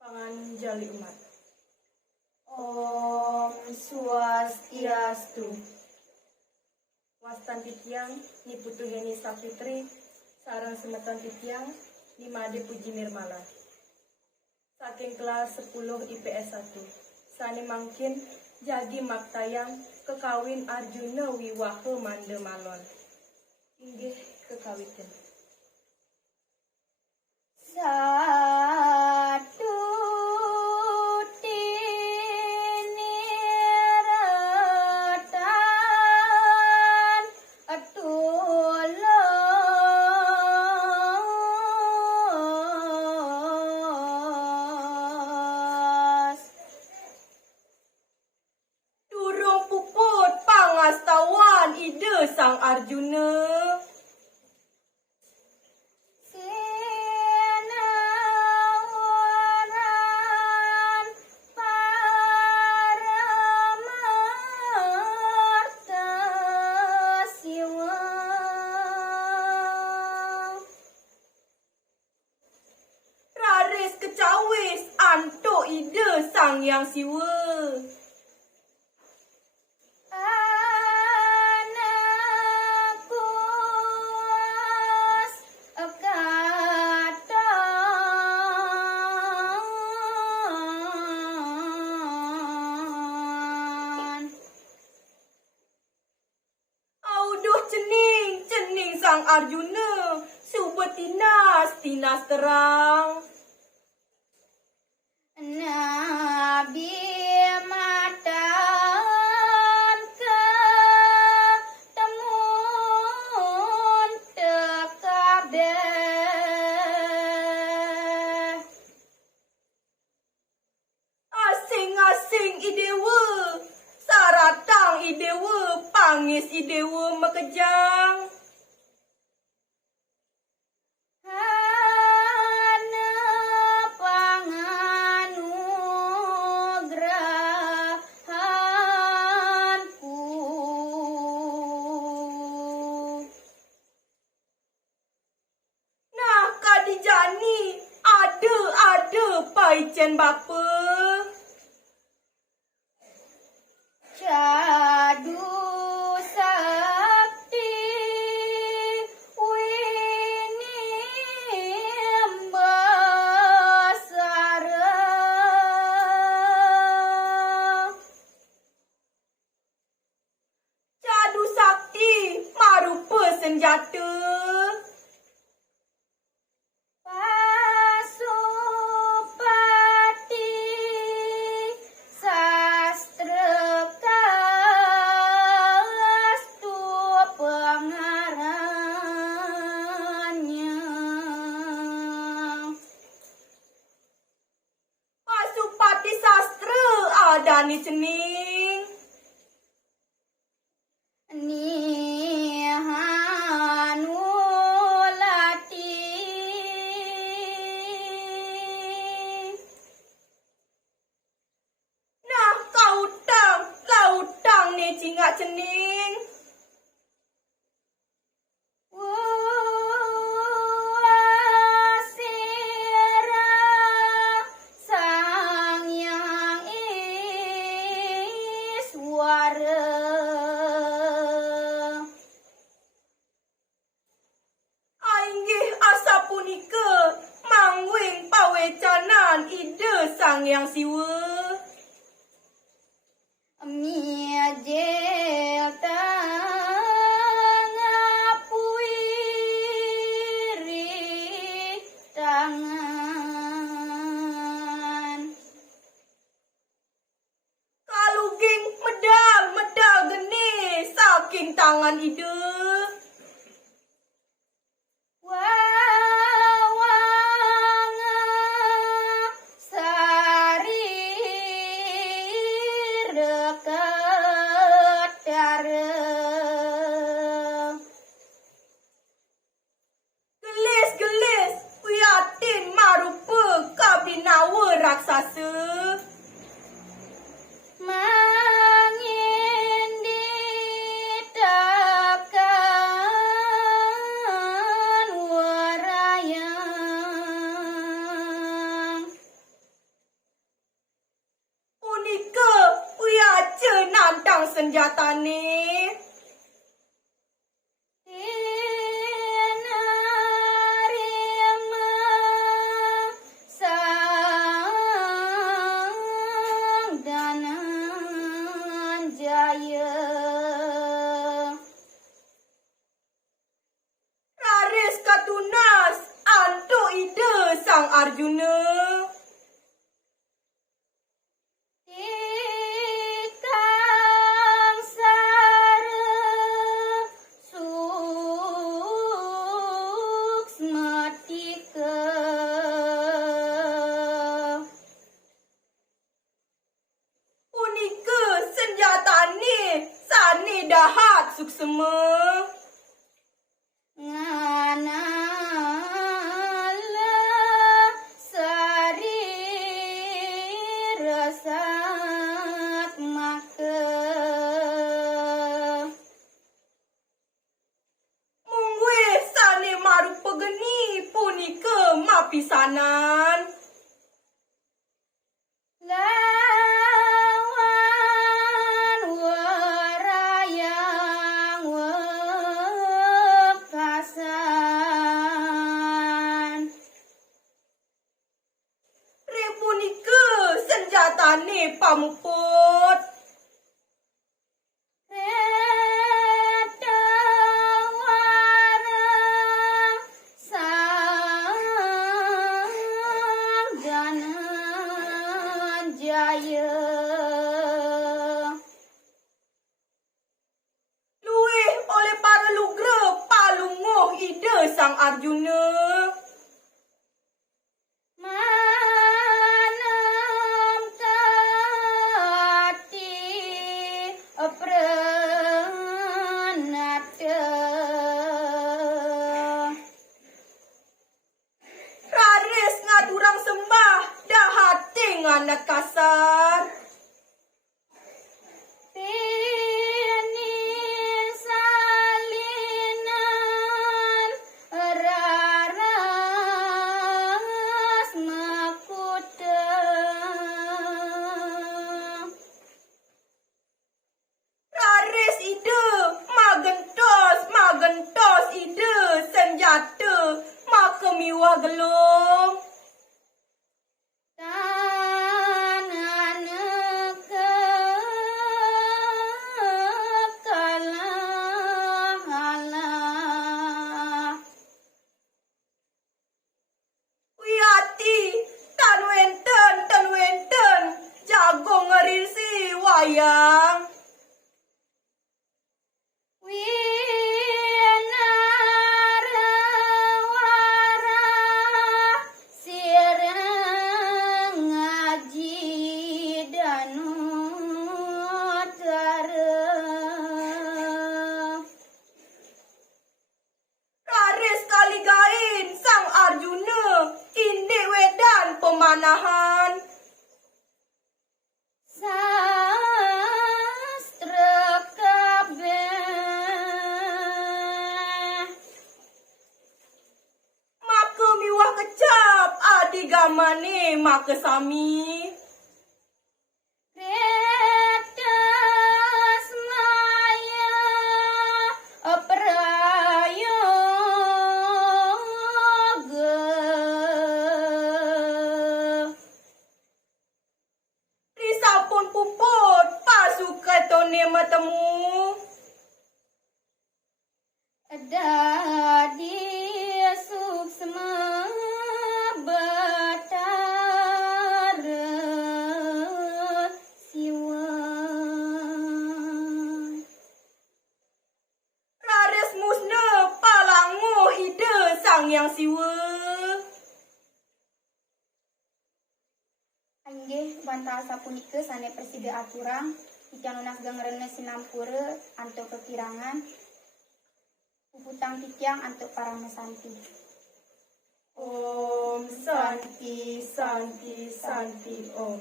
Pangan jali umat. Om Swastiastu. Wastan titiang ni Putu Heni Sapitri sareng semeton titiang ni Made Puji Nirmala. Saking kelas 10 IPS 1. Sani mangkin jadi maktayang kekawin Arjuna Wiwaha Mande Malon. Inggih kekawiten. Satu tiniratan tulos. Durung puput pangastawan ide Sang Arjuna. Sinawaran Paramarta Siwa. Raris kecawis antuk ide Sang Yang Siwa. Anakuas akatan. Auduh cening Sang Arjuna, tinas terang. Nabi matan ketemun tekabeh. Asing-asing idewa, saratang idewa, pangis idewa mekejang. Hana panganugrahanku. Nah kadijani ada paicen bapa. Cadu sakti winimmbasara. Cadu sakti marupa senjata. Pasupati sastrakastu pengarannya. Pasupati sastra adani cening. Nihanulati Nah lautang ni cingak cening. Wasira Sang Yang Iswara. Ainggih asa punika mangwing pawecanan ide Sang Yang Siwa. Miajeta ngapuiri tangan. Kaluging medal geni saking tangan ide. Wawanga sari dekat darah. Gelis wiatin marupa kabinawa raksasa. Mangin di taka senjatane. Tinarima sang Dananjaya. Raris katunas antuk ide sang Arjuna. Tikang sara suksmatika. Punika senjatane sane dahat suksema. Nganala sari resak maka. Mungwe sane marupa geni punika mapisanan. Lawan warayang wekasan. Repunika senjatane pamuput. Retawara sang Dananjaya. Luih oleh para lugra palunguh ide sang Arjuna. Manam kati pranata. Raris ngaturang sembah dahate nganak kasar. Pini salinan raras makuta. Raris ide magentos ide senjata makemiwah gelung. Tananaka kalahala. Wiati tan wenten jago ngerisi wayang. Winarawara sireng ngaji danutara. Raris kali gain sang Arjuna indik wedan pemanahan. Sastra kabeh Maka miwah kecap adigamane maka sami. Kreta smaya prayoga. Risapun puput pasukatone matemu. Dadi suksma batara siwa. Raris musna palanguh ide sang yang siwa. Anggih bantah sapunika sane persida aturang Ticanunas gangrene sinampura antuk kekirangan puputang titiang antuk parang mesanti. Om Santi Santi Santi Om.